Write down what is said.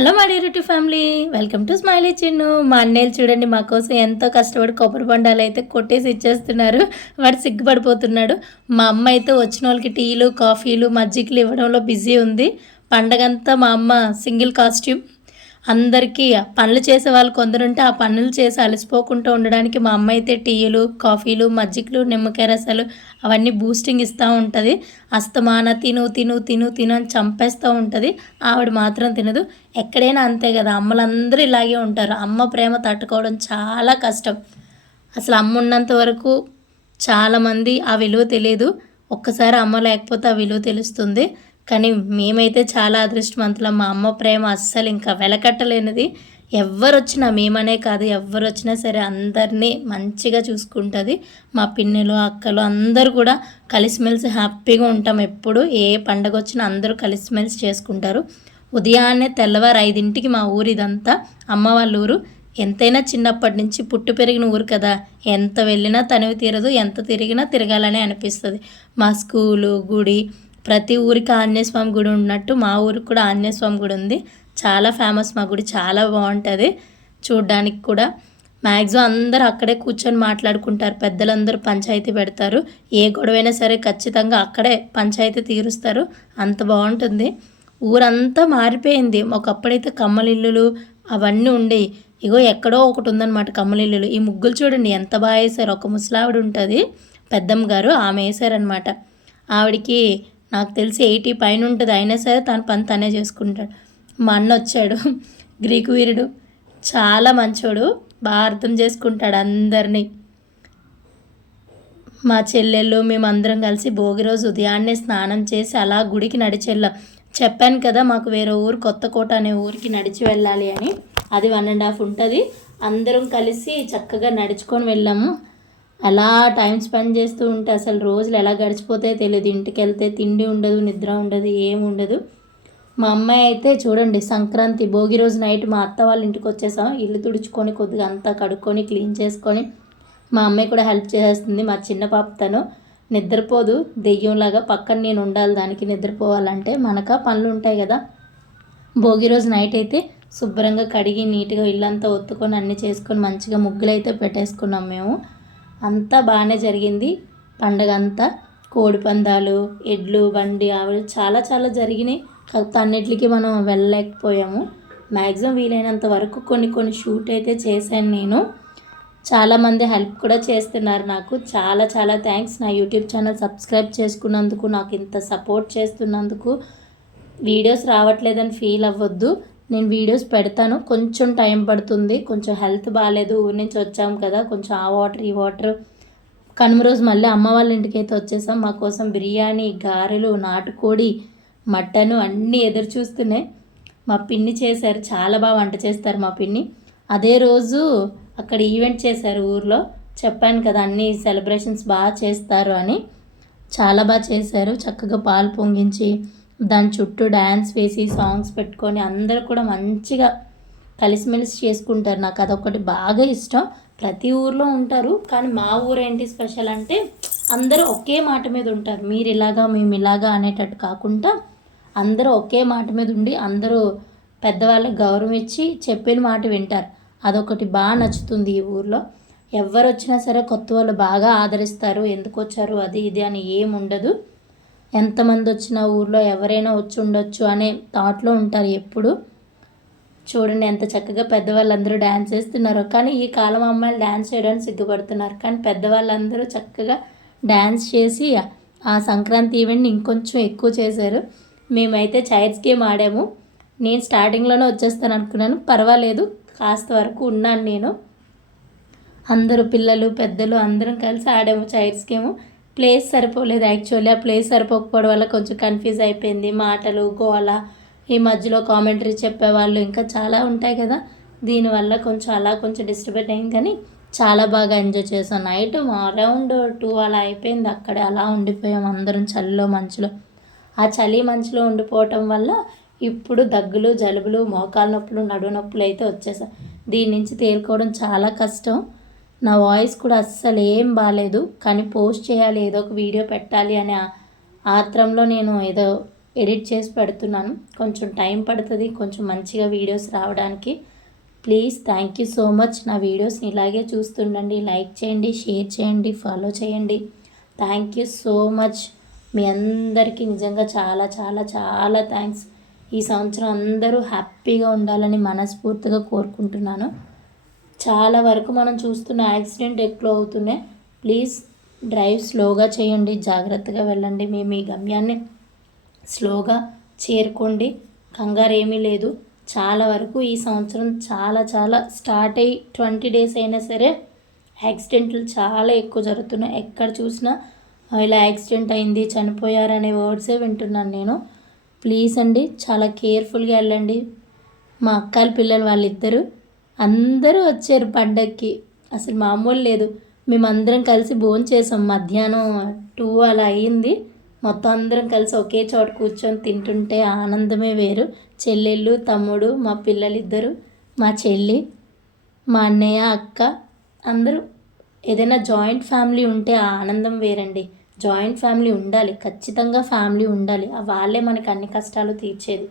Hello మా dear family welcome to smiley Chinnu మా అన్నయ్యలు చూడండి మా కోసం ఎంతో కష్టపడి కొబ్బరి బండాలు అయితే కొట్టేసి ఇచ్చేస్తున్నారు. వాడు సిగ్గుపడిపోతున్నాడు. మా అమ్మ అయితే వచ్చిన వాళ్ళకి టీలు కాఫీలు మజ్జిగలు ఇవ్వడంలో బిజీ ఉంది. పండగంతా మా అమ్మ సింగిల్ కాస్ట్యూమ్. అందరికీ పనులు చేసే వాళ్ళు కొందరుంటే ఆ పనులు చేసి అలసిపోకుండా ఉండడానికి మా అమ్మ అయితే టీలు కాఫీలు మజ్జిగలు నిమ్మకాయ రసాలు అవన్నీ బూస్టింగ్ ఇస్తూ ఉంటుంది. అస్తమాన తిను తిను తిను తిను అని చంపేస్తూ ఉంటుంది. ఆవిడ మాత్రం తినదు. ఎక్కడైనా అంతే కదా అమ్మలందరూ ఇలాగే ఉంటారు. అమ్మ ప్రేమ తట్టుకోవడం చాలా కష్టం. అసలు అమ్మ ఉన్నంత వరకు చాలామంది ఆ విలువ తెలియదు. ఒక్కసారి అమ్మ లేకపోతే ఆ విలువ తెలుస్తుంది. కానీ మేమైతే చాలా అదృష్టవంతులం. మా అమ్మ ప్రేమ అస్సలు ఇంకా వెలకట్టలేనిది. ఎవరు వచ్చినా మేమనే కాదు ఎవరు వచ్చినా సరే అందరినీ మంచిగా చూసుకుంటుంది. మా పిన్నెలు అక్కలు అందరూ కూడా కలిసిమెలిసి హ్యాపీగా ఉంటాం. ఎప్పుడు ఏ పండగ వచ్చినా అందరూ కలిసిమెలిసి చేసుకుంటారు. ఉదయాన్నే తెల్లవారు ఐదింటికి మా ఊరు ఇదంతా. అమ్మ వాళ్ళ ఊరు. ఎంతైనా చిన్నప్పటి నుంచి పుట్టు పెరిగిన ఊరు కదా. ఎంత వెళ్ళినా తనివి తీరదు ఎంత తిరిగినా తిరగాలని అనిపిస్తుంది. మా స్కూలు గుడి ప్రతి ఊరికి ఆంజనేయ స్వామి గుడి ఉన్నట్టు మా ఊరికి కూడా ఆంజనేయ స్వామి గుడి ఉంది. చాలా ఫేమస్ మా గుడి చాలా బాగుంటుంది చూడ్డానికి కూడా. మ్యాక్సిమం అందరూ అక్కడే కూర్చొని మాట్లాడుకుంటారు పెద్దలందరూ పంచాయతీ పెడతారు. ఏ గొడవైనా సరే ఖచ్చితంగా అక్కడే పంచాయతీ తీరుస్తారు. అంత బాగుంటుంది. ఊరంతా మారిపోయింది. ఒకప్పుడైతే కమ్మలిల్లులు అవన్నీ ఉండేవి ఇగో ఎక్కడో ఒకటి ఉందన్నమాట కమ్మలిల్లులు. ఈ ముగ్గులు చూడండి ఎంత బాగా వేసారు ఒక ముసలావిడ ఉంటుంది పెద్దమ్మ గారు ఆమె వేసారనమాట ఆవిడికి నాకు తెలిసి ఎయిటీ పైన ఉంటుంది. అయినా సరే తన పని తనే చేసుకుంటాడు. మా అన్న వచ్చాడు. గ్రీకు వీరుడు. చాలా మంచోడు. బాగా అర్థం చేసుకుంటాడు అందరినీ. మా చెల్లెళ్ళు మేమందరం కలిసి భోగి రోజు ఉదయాన్నే స్నానం చేసి అలా గుడికి నడిచెళ్ళాం. చెప్పాను కదా మాకు వేరే ఊరు కొత్తకోట అనే ఊరికి నడిచి వెళ్ళాలి అని. అది వన్ అండ్ హాఫ్ ఉంటుంది. అందరం కలిసి చక్కగా నడుచుకొని వెళ్ళాము. అలా టైం స్పెండ్ చేస్తూ ఉంటే అసలు రోజులు ఎలా గడిచిపోతాయో తెలియదు ఇంటికి వెళ్తే తిండి ఉండదు నిద్ర ఉండదు ఏమి ఉండదు. మా అమ్మాయి అయితే చూడండి సంక్రాంతి భోగి రోజు నైట్ మా అత్త వాళ్ళ ఇంటికి వచ్చేసాం. ఇల్లు తుడుచుకొని కొద్దిగా అంతా కడుక్కొని క్లీన్ చేసుకొని మా అమ్మాయి కూడా హెల్ప్ చేస్తుంది మా చిన్న పాప తను. నిద్రపోదు దెయ్యంలాగా పక్కన నేను ఉండాలి దానికి నిద్రపోవాలంటే మనక పనులు ఉంటాయి కదా. భోగి రోజు నైట్ అయితే శుభ్రంగా కడిగి నీట్గా ఇల్లంతా ఒత్తుకొని అన్నీ చేసుకొని మంచిగా ముగ్గులు అయితే పెట్టేసుకున్నాం మేము. అంతా బాగానే జరిగింది. పండగ అంతా కోడి పందాలు ఎడ్లు బండి ఆవిడ చాలా చాలా జరిగినాయి. కాకపోతే అన్నిటికీ మనం వెళ్ళలేకపోయాము. మ్యాక్సిమం వీలైనంత వరకు కొన్ని కొన్ని షూట్ అయితే చేశాను నేను. చాలామంది హెల్ప్ కూడా చేస్తున్నారు నాకు. చాలా చాలా థ్యాంక్స్ నా యూట్యూబ్ ఛానల్ సబ్స్క్రైబ్ చేసుకున్నందుకు నాకు ఇంత సపోర్ట్ చేస్తున్నందుకు. వీడియోస్ రావట్లేదని ఫీల్ అవ్వద్దు. నేను వీడియోస్ పెడతాను. కొంచెం టైం పడుతుంది. కొంచెం హెల్త్ బాగాలేదు ఊరి నుంచి వచ్చాము కదా. కొంచెం ఆ వాటర్ ఈ వాటర్. కనుమ రోజు మళ్ళీ అమ్మ వాళ్ళ ఇంటికి అయితే వచ్చేసాం. మా కోసం బిర్యానీ గారెలు నాటుకోడి మటను అన్నీ ఎదురు చూస్తున్నాయి మా పిన్ని చేశారు. చాలా బాగా వంట చేస్తారు మా పిన్ని. అదే రోజు అక్కడ ఈవెంట్ చేశారు ఊర్లో. చెప్పాను కదా అన్ని సెలబ్రేషన్స్ బాగా చేస్తారు అని. చాలా బాగా చేశారు. చక్కగా పాలు పొంగించి దాని చుట్టూ డ్యాన్స్ వేసి సాంగ్స్ పెట్టుకొని అందరూ కూడా మంచిగా కలిసిమెలిసి చేసుకుంటారు. నాకు అదొకటి బాగా ఇష్టం. ప్రతి ఊర్లో ఉంటారు. కానీ మా ఊరు ఏంటి స్పెషల్ అంటే అందరూ ఒకే మాట మీద ఉంటారు. మీరు ఇలాగా మేము ఇలాగా అనేటట్టు కాకుండా అందరూ ఒకే మాట మీద ఉండి అందరూ పెద్దవాళ్ళకి గౌరవం ఇచ్చి చెప్పిన మాట వింటారు. అదొకటి బాగా నచ్చుతుంది ఈ ఊర్లో. ఎవరు వచ్చినా సరే కొత్త వాళ్ళు బాగా ఆదరిస్తారు. ఎందుకు వచ్చారు అది ఇది అని ఏముండదు. ఉండదు ఎంతమంది వచ్చినా ఊర్లో ఎవరైనా వచ్చి ఉండొచ్చు అనే థాట్లో ఉంటారు ఎప్పుడు. చూడండి ఎంత చక్కగా పెద్దవాళ్ళందరూ డ్యాన్స్ చేస్తున్నారు కానీ ఈ కాలం అమ్మాయిలు డ్యాన్స్ చేయడానికి సిగ్గుపడుతున్నారు. కానీ పెద్దవాళ్ళందరూ చక్కగా డ్యాన్స్ చేసి ఆ సంక్రాంతి ఈవెంట్ని ఇంకొంచెం ఎక్కువ చేశారు. మేమైతే చైర్స్ గేమ్ ఆడాము. నేను స్టార్టింగ్లోనే వచ్చేస్తాను అనుకున్నాను. పర్వాలేదు కాస్త వరకు ఉన్నాను నేను. అందరూ పిల్లలు పెద్దలు అందరం కలిసి ఆడాము చైర్స్ గేమ్ ప్లేస్ సరిపోలేదు యాక్చువల్లీ. ఆ ప్లేస్ సరిపోకపోవడం వల్ల కొంచెం కన్ఫ్యూజ్ అయిపోయింది. మాటలు గోల ఈ మధ్యలో కామెంటరీ చెప్పేవాళ్ళు ఇంకా చాలా ఉంటాయి కదా. దీనివల్ల కొంచెం అలా కొంచెం డిస్టర్బ్ అయింది కానీ చాలా బాగా ఎంజాయ్ చేసాం నైట్ అరౌండ్ టూ అలా అయిపోయింది అక్కడే. అలా ఉండిపోయాం అందరం చలిలో మంచులో. ఆ చలి మంచులో ఉండిపోవటం వల్ల ఇప్పుడు దగ్గులు జలుబులు మోకాలు నొప్పులు నడువు నొప్పులు అయితే వచ్చేసాయి. దీని నుంచి తేలుకోవడం చాలా కష్టం. నా వాయిస్ కూడా అస్సలు ఏం బాగాలేదు కానీ పోస్ట్ చేయాలి ఏదో ఒక వీడియో పెట్టాలి అనే ఆత్రంలో నేను ఏదో ఎడిట్ చేసి పెడుతున్నాను. కొంచెం టైం పడుతుంది కొంచెం మంచిగా వీడియోస్ రావడానికి. Please thank you so much. నా వీడియోస్ని ఇలాగే చూస్తుండండి. లైక్ చేయండి షేర్ చేయండి ఫాలో చేయండి. Thank you so much. మీ అందరికీ నిజంగా చాలా చాలా చాలా థ్యాంక్స్. ఈ సంవత్సరం అందరూ హ్యాపీగా ఉండాలని మనస్ఫూర్తిగా కోరుకుంటున్నాను. చాలా వరకు మనం చూస్తున్న యాక్సిడెంట్ ఎక్కువ అవుతున్నాయి ప్లీజ్ డ్రైవ్ స్లోగా చేయండి జాగ్రత్తగా వెళ్ళండి. మీ మీ గమ్యాన్ని స్లోగా చేరుకోండి. కంగారు ఏమీ లేదు. చాలా వరకు ఈ సంవత్సరం చాలా చాలా స్టార్ట్ అయ్యి ట్వంటీ డేస్ అయినా సరే యాక్సిడెంట్లు చాలా ఎక్కువ జరుగుతున్నాయి. ఎక్కడ చూసినా ఇలా యాక్సిడెంట్ అయింది చనిపోయారు అనే వర్డ్సే వింటున్నాను నేను. ప్లీజ్ అండి చాలా కేర్ఫుల్గా వెళ్ళండి. మా అక్కల పిల్లలు వాళ్ళిద్దరూ అందరూ వచ్చారు పండక్కి. అసలు మామూలు లేదు. మేమందరం కలిసి భోజనం చేసాం. మధ్యాహ్నం టూ అలా అయ్యింది మొత్తం అందరం కలిసి ఒకే చోట కూర్చొని తింటుంటే ఆనందమే వేరు. చెల్లెళ్ళు తమ్ముడు మా పిల్లలిద్దరు మా చెల్లి మా అన్నయ్య అక్క అందరూ ఏదైనా జాయింట్ ఫ్యామిలీ ఉంటే ఆ ఆనందం వేరండి. జాయింట్ ఫ్యామిలీ ఉండాలి. ఖచ్చితంగా ఫ్యామిలీ ఉండాలి. ఆ వాళ్ళే మనకి అన్ని కష్టాలు తీర్చేది.